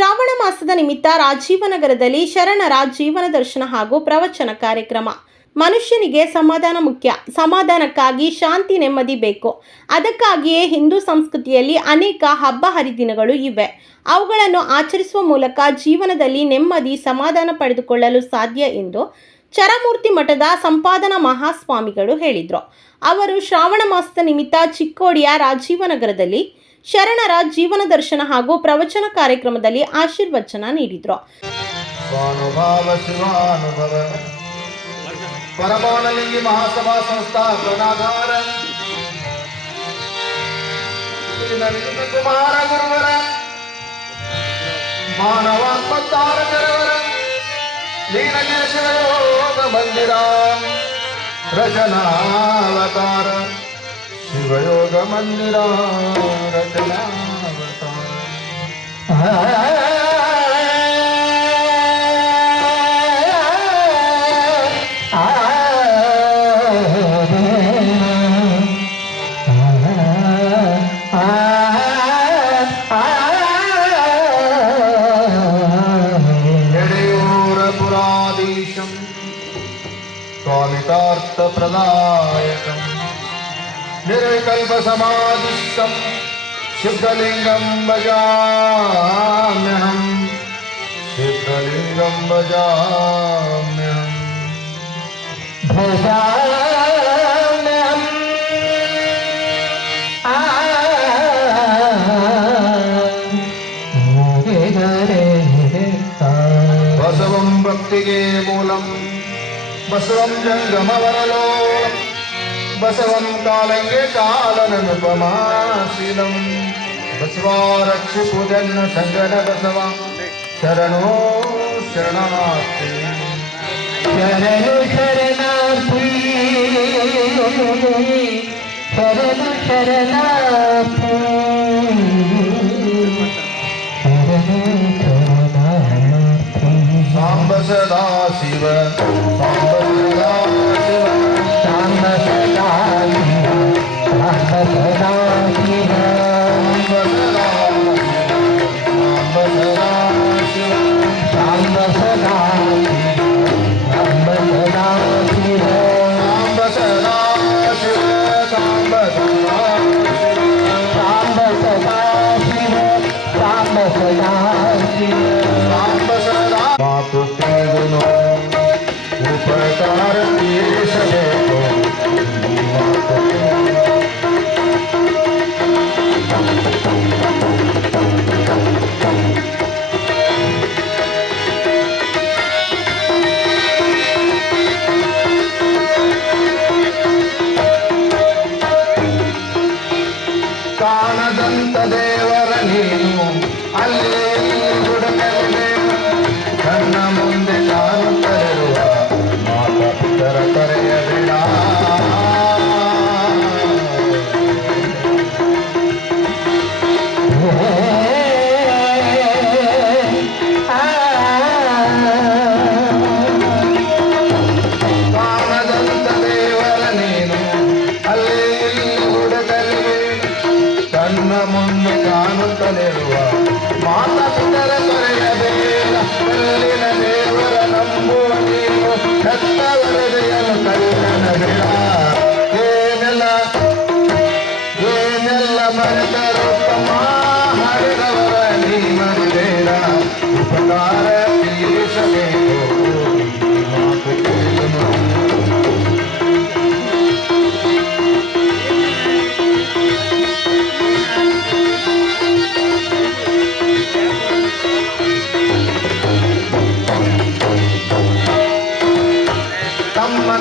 ಶ್ರಾವಣ ಮಾಸದ ನಿಮಿತ್ತ ರಾಜೀವನಗರದಲ್ಲಿ ಶರಣರ ಜೀವನ ದರ್ಶನ ಹಾಗೂ ಪ್ರವಚನ ಕಾರ್ಯಕ್ರಮ. ಮನುಷ್ಯನಿಗೆ ಸಮಾಧಾನ ಮುಖ್ಯ. ಸಮಾಧಾನಕ್ಕಾಗಿ ಶಾಂತಿ ನೆಮ್ಮದಿ ಬೇಕು. ಅದಕ್ಕಾಗಿಯೇ ಹಿಂದೂ ಸಂಸ್ಕೃತಿಯಲ್ಲಿ ಅನೇಕ ಹಬ್ಬ ಹರಿದಿನಗಳು ಇವೆ. ಅವುಗಳನ್ನು ಆಚರಿಸುವ ಮೂಲಕ ಜೀವನದಲ್ಲಿ ನೆಮ್ಮದಿ, ಸಮಾಧಾನ ಪಡೆದುಕೊಳ್ಳಲು ಸಾಧ್ಯ ಎಂದು ಚರಮೂರ್ತಿ ಮಠದ ಸಂಪಾದನಾ ಮಹಾಸ್ವಾಮಿಗಳು ಹೇಳಿದರು. ಅವರು ಶ್ರಾವಣ ಮಾಸದ ನಿಮಿತ್ತ ಚಿಕ್ಕೋಡಿಯ ರಾಜೀವನಗರದಲ್ಲಿ ಶರಣರ ಜೀವನ ದರ್ಶನ ಹಾಗೂ ಪ್ರವಚನ ಕಾರ್ಯಕ್ರಮದಲ್ಲಿ ಆಶೀರ್ವಚನ ನೀಡಿದರು. ಮಹಾಸಭಾ ಸಂಸ್ಥಾ ಕುಮಾರ ಗುರುವರ. ಮಾನವಾತ್ಮತಾರಕರವರ ಲೀನಕೇಶವರ ಯೋಗ ಮಂದಿರ. ರಚನಾವತಾರ. गुरुवर मानवात्मतार करवर निर्विकल्पसमाधिष्ठं शिवलिङ्गं भजाम्यहं शिवलिङ्गं भजाम्यहम्। भजाम्यहम्। बसवं भक्तिगे मूलं बसवं जङ्गमवरलो ಬಸವಂ ಕಾಲಂಗೆ ಕಾಲನನುಪಮಾಶೀಲಂ ಬಸವಾ ರಕ್ಷಿ ಪೂಜನ್ನ ಸಂಗನ ಬಸವ ಶರಣೋ ಶರಣಾರ್ಥಿ ಶರಣು ಶರಣಾರ್ಥಿ ಶರಣ ಶರಣಾರ್ಥಿ ಸಾಂಬ ಸದಾ ಶಿವ ಸಾಂಬ ಸದಾ Ngày.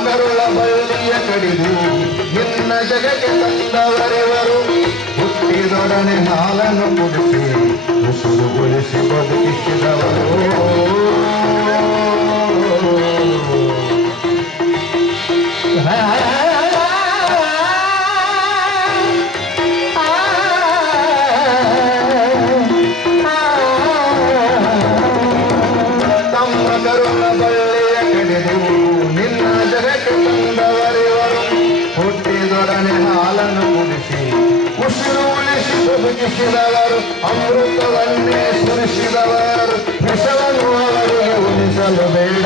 ಕರುಳ ಬಳ್ಳಿಯ ಕಡಿದು ನಿನ್ನ ಜಗಕ್ಕೆ ತಂದವರೆವರು দরণের নালানো করছে শিব বলে শিব কৃষ্ণ ಸುರಿಸಿದವರು ಅಮೃತವನ್ನೇ ಸುರಿಸಿದವರು ವಿಷವನ್ನು ಅವರಿಗೆ ಉಳಿಸಲು ಬೇಡ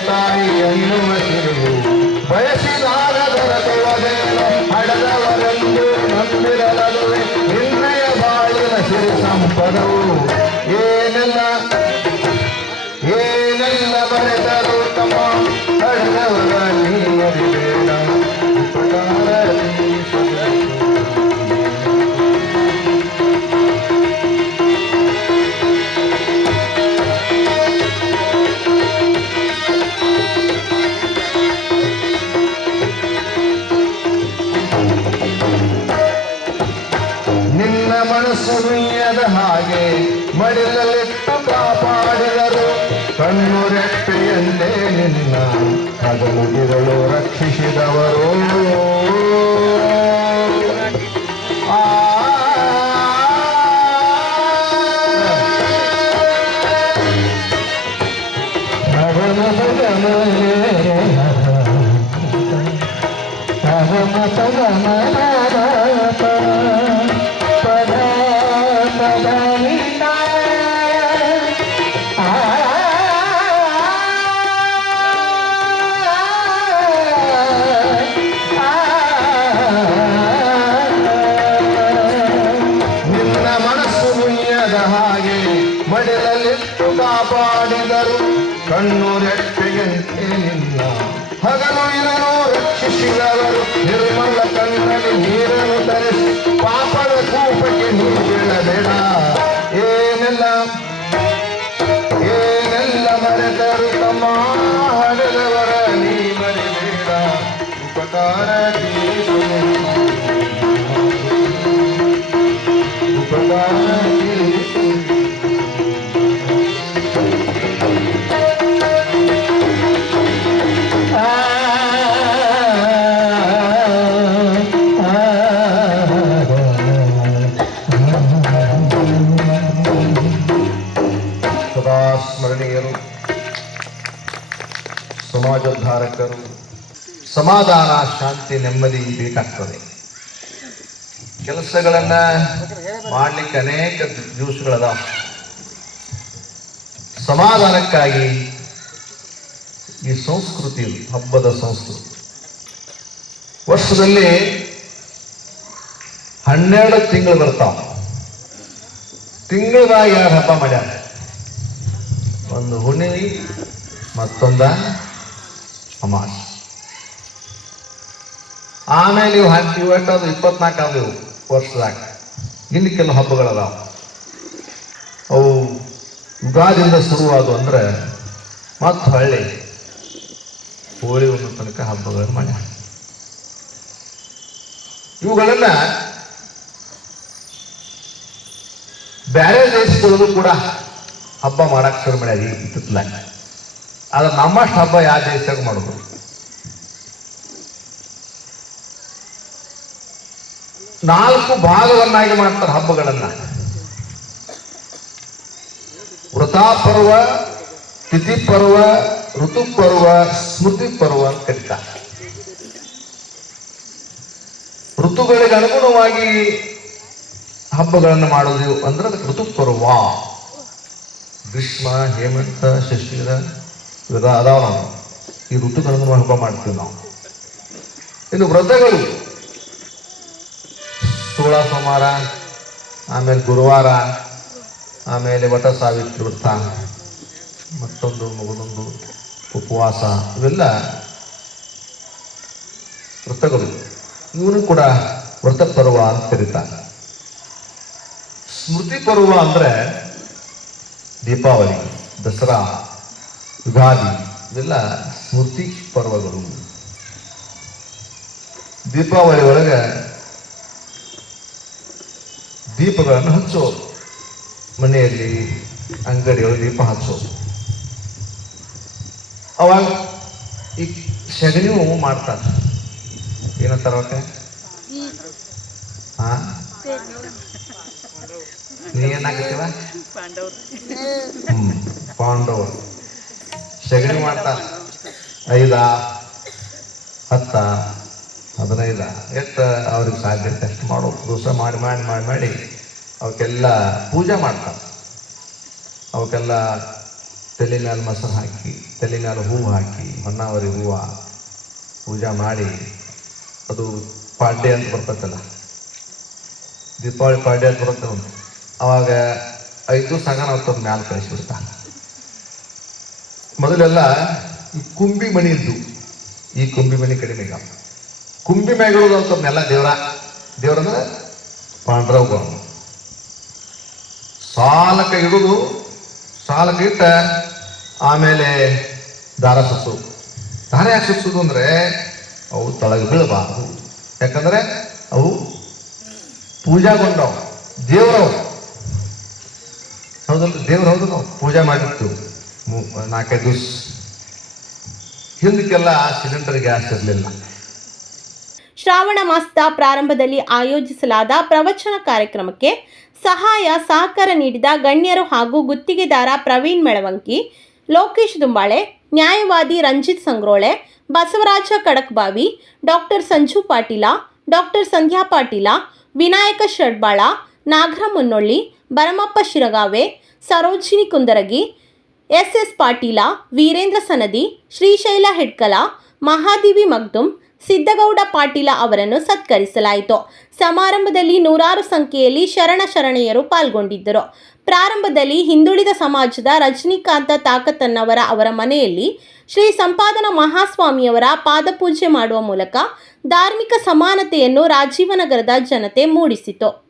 ತಂದೆ ತಾಯಿ ಎನ್ನುವ ತಿರುವು ಬಯಸಿದಾಗ ದೊರಕುವುದೇನು ಹಡದವರೆಂದು ನಂಬಿರಲದುವೆ ನಿನ್ನಯ ಬಾಳಿನ ಸಿರಿ ಸಂಪದವು ಮಡಿಲಲ್ಲಿಟ್ಟು ಕಾಪಾಡಿದರು. ಕಣ್ಣು ರೆಪ್ಪೆಯಂತೆ ನಿನ್ನ ಹಗಲು ಇರಲು ರಕ್ಷಿಸಿದವರು ನಿರ್ಮಲ ಕಣ್ಣಲ್ಲಿ ನೀರನ್ನು ತರಿಸಿ ಪಾಪದ ಕೂಪಕ್ಕೆ ನೀರು ಬೀಳಬೇಡ ಸಮಾಧಾನ, ಶಾಂತಿ, ನೆಮ್ಮದಿ ಬೇಕಾಗ್ತದೆ. ಕೆಲಸಗಳನ್ನ ಮಾಡಲಿಕ್ಕೆ ಅನೇಕ ದಿವಸಗಳದ ಸಮಾಧಾನಕ್ಕಾಗಿ ಈ ಸಂಸ್ಕೃತಿ, ಹಬ್ಬದ ಸಂಸ್ಕೃತಿ. ವರ್ಷದಲ್ಲಿ ಹನ್ನೆರಡು ತಿಂಗಳು ಬರ್ತಾವ. ತಿಂಗಳದಾಗ ಎರಡು ಹಬ್ಬ ಮಾಡ್ಯಾರ? ಒಂದು ಹುಣ್ಣಿಮೆ, ಮತ್ತೊಂದ ಅಮಾಸ್. ಆಮೇಲೆ ಇವು ಹತ್ತು, ಇವು ಎಷ್ಟಾದ್ರು ಇಪ್ಪತ್ನಾಲ್ಕು ಆದವು ವರ್ಷದಾಗ. ಇನ್ನು ಕೆಲವು ಹಬ್ಬಗಳದಾವ. ಅವು ಯುಗಾದಿಂದ ಶುರುವಾದವು ಅಂದ್ರೆ ಮತ್ತೆ ಹಳ್ಳಿ, ಹೋಳಿ ಒಂದು ತನಕ ಹಬ್ಬಗಳನ್ನು ಮನೆ. ಇವುಗಳೆಲ್ಲ ಬೇರೆ ದೇಶದಲ್ಲೂ ಕೂಡ ಹಬ್ಬ ಮಾಡಕ್ಕೆ ಶುರು ಮಾಡ್ಯಾರ ಈ ಇತ್ತಿತ್ಲಾಗ ಆದ್ರೆ ನಮ್ಮಷ್ಟು ಹಬ್ಬ ಯಾವ ದೇಶದಾಗ ಮಾಡೋದು? ನಾಲ್ಕು ಭಾಗವನ್ನಾಗಿ ಮಾಡ್ತಾರೆ ಹಬ್ಬಗಳನ್ನ. ವೃತಾಪರ್ವ ತಿಥಿ ಪರ್ವ ಋತು ಪರ್ವ ಸ್ಮೃತಿ ಪರ್ವ ಅಂತ ಕರೀತಾರೆ ಋತುಗಳಿಗೆ ಅನುಗುಣವಾಗಿ ಹಬ್ಬಗಳನ್ನು ಮಾಡೋದು ಅಂದ್ರೆ ಋತು ಪರ್ವ ಗ್ರೀಷ್ಮ, ಹೇಮಂತ, ಶಿಶಿರ. ಇವೆಲ್ಲ ಅದಾವ ನಾವು. ಈ ಋತುಗಳನ್ನು ಹಬ್ಬ ಮಾಡ್ತೀವಿ ನಾವು. ಇನ್ನು ವ್ರತಗಳು. ಸೋಳ ಸೋಮವಾರ, ಆಮೇಲೆ ಗುರುವಾರ, ಆಮೇಲೆ ವಟ ಸಾವಿತ್ರಿ ವ್ರತ ಮತ್ತೊಂದು ಮಗದೊಂದು ಉಪವಾಸ, ಇವೆಲ್ಲ ವ್ರತಗಳು. ಇವನು ಕೂಡ ವ್ರತ ಪರ್ವ ಅಂತ ಕರೀತಾರೆ ಸ್ಮೃತಿ ಪರ್ವ ಅಂದ್ರೆ ದೀಪಾವಳಿ, ದಸರಾ ಯುಗಾದಿ ಇವೆಲ್ಲ ಸ್ಮೃತಿ ಪರ್ವಗಳು. ದೀಪಾವಳಿ ಒಳಗೆ ದೀಪಗಳನ್ನು ಹಚ್ಚೋದು. ಮನೆಯಲ್ಲಿ ಅಂಗಡಿಯೊಳಗೆ ದೀಪ ಹಚ್ಚೋದು. ಅವಾಗ ಈ ಸಗಣಿವು ಮಾಡ್ತಾರೆ. ಏನಂತಾರ ಅವಕ್ಕೆ? ಹಾ ನೀ ಏನಾಗತ್ತೀವ? ಪಾಂಡವರು. ಸಗಣಿ ಮಾಡ್ತಾರೆ. ಐದ, ಹತ್ತ, ಹದಿನೈದ ಎಷ್ಟು ಅವ್ರಿಗೆ ಸಾಧ್ಯ ಅಷ್ಟು ಮಾಡೋ ದಿವಸ ಮಾಡಿ ಮಾಡಿ ಮಾಡಿ ಮಾಡಿ ಅವಕ್ಕೆಲ್ಲ ಪೂಜೆ ಮಾಡ್ತಾರೆ. ಅವಕ್ಕೆಲ್ಲ ತಲೆ ಮೇಲೆ ಮೊಸರು ಹಾಕಿ ತಲೆ ಮೇಲೆ ಹೂವು ಹಾಕಿ, ಹೊನ್ನಾವರಿ ಹೂವು ಪೂಜೆ ಮಾಡಿ. ಅದು ಪಾಡ್ಯ ಅಂತ ಬರ್ತೈತಲ್ಲ. ದೀಪಾವಳಿ ಪಾಡ್ಯ ಅಂತ ಬರುತ್ತೆ ಅವಾಗ ಐದು ಹಂಗ ನಾವು ತಂದು ಮ್ಯಾಲೆ ಕಳಿಸ್ಬಿಡ್ತಾರೆ ಮೊದಲೆಲ್ಲ ಈ ಕುಂಬಿ ಮಣಿ ಇದ್ದು, ಈ ಕುಂಬಿ ಮಣಿ ಕಡಿಮೆ ಈಗ. ಕುಂಬಿ ಮ್ಯಾಗಳು ಅಂತವ್ನೆಲ್ಲ ದೇವರ. ದೇವರಂದ್ರೆ ಪಾಂಡ್ರವ್ ಗೌರವ. ಸಾಲಕ ಇಡೋದು, ಸಾಲಕ ಇಟ್ಟ, ಆಮೇಲೆ ದಾರ ಸುತ್ತು. ದಾರ ಯಾಕೆ ಸುತ್ತುದು ಅಂದ್ರೆ ಅವು ತಳಗೆ ಬೀಳಬಾರದು. ಯಾಕಂದ್ರೆ ಅವು ಪೂಜಾಗೊಂಡವು, ದೇವರವು. ಹೌದಲ್ಲ ದೇವ್ರು ಹೌದು ನಾವು ಪೂಜೆ ಮಾಡಿರ್ತೀವಿ. ನಾಲ್ಕೈದು ದಿವಸ. ಹಿಂದಕ್ಕೆಲ್ಲ ಸಿಲಿಂಡರ್ ಗ್ಯಾಸ್ ಇರಲಿಲ್ಲ. ಶ್ರಾವಣ ಮಾಸದ ಪ್ರಾರಂಭದಲ್ಲಿ ಆಯೋಜಿಸಲಾದ ಪ್ರವಚನ ಕಾರ್ಯಕ್ರಮಕ್ಕೆ ಸಹಾಯ, ಸಹಕಾರ ನೀಡಿದ ಗಣ್ಯರು ಹಾಗೂ ಗುತ್ತಿಗೆದಾರ ಪ್ರವೀಣ್ ಮೆಳವಂಕಿ, ಲೋಕೇಶ್ ದುಂಬಾಳೆ, ನ್ಯಾಯವಾದಿ Ranjit Sangrole, Basavaraja Kadakbavi, doctor Sanju Patil, doctor Sandhya Patil, Vinayaka Sharbala Nagara Munnolli, Bharamappa Shiragave, Sarojini Kundaragi S S Patil, Virendra Sanadi, Shrishaila Hedkal, Mahadevi Magdum, Siddagouda Patil ಅವರನ್ನು ಸತ್ಕರಿಸಲಾಯಿತು. ಸಮಾರಂಭದಲ್ಲಿ ನೂರಾರು ಸಂಖ್ಯೆಯಲ್ಲಿ ಶರಣ ಶರಣೆಯರು ಪಾಲ್ಗೊಂಡಿದ್ದರು. ಪ್ರಾರಂಭದಲ್ಲಿ ಹಿಂದುಳಿದ ಸಮಾಜದ ರಜನಿಕಾಂತ ತಾಕತ್ತನ್ನವರ ಅವರ ಮನೆಯಲ್ಲಿ ಶ್ರೀ ಸಂಪಾದನ ಮಹಾಸ್ವಾಮಿಯವರ ಪಾದಪೂಜೆ ಮಾಡುವ ಮೂಲಕ ಧಾರ್ಮಿಕ ಸಮಾನತೆಯನ್ನು ರಾಜೀವನಗರದ ಜನತೆ ಮೂಡಿಸಿತು.